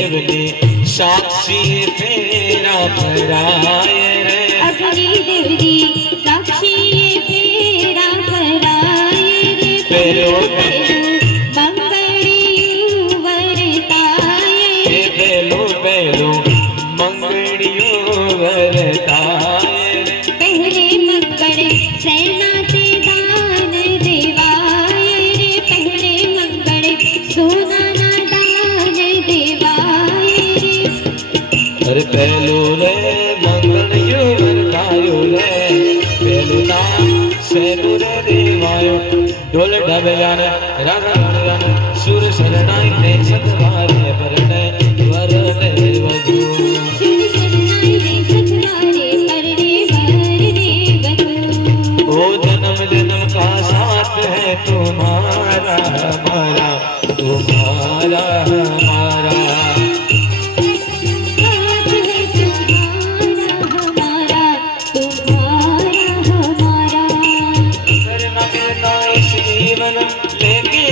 देवली साक्षी फेरा भराए रे अग्नि देवली साक्षी फेरा भराए रे पेलो मंगड़ियों वरताए पेलो पेलो मंगड़ियों वरताए पहले मंगल सेना ते दान देवाय रे पहले मंगल सोना ना दान देवाय रे अरे पहलो रे मंगड़ियों वरतायो रे पहलो नाम सेनु रे देवायो डोल डबयान राग गान सुर शरणाई ने सतवारे परणे वर देवगु सुर शरणाई रे सतवारे परणे वर देवगु ओ जन्म जन्म का साथ है तुम्हारा हमारा तुम्हारा हमारा साथ है तुम्हारा हमारा तुम्हारा हमारा करना देना इस जीवन लेके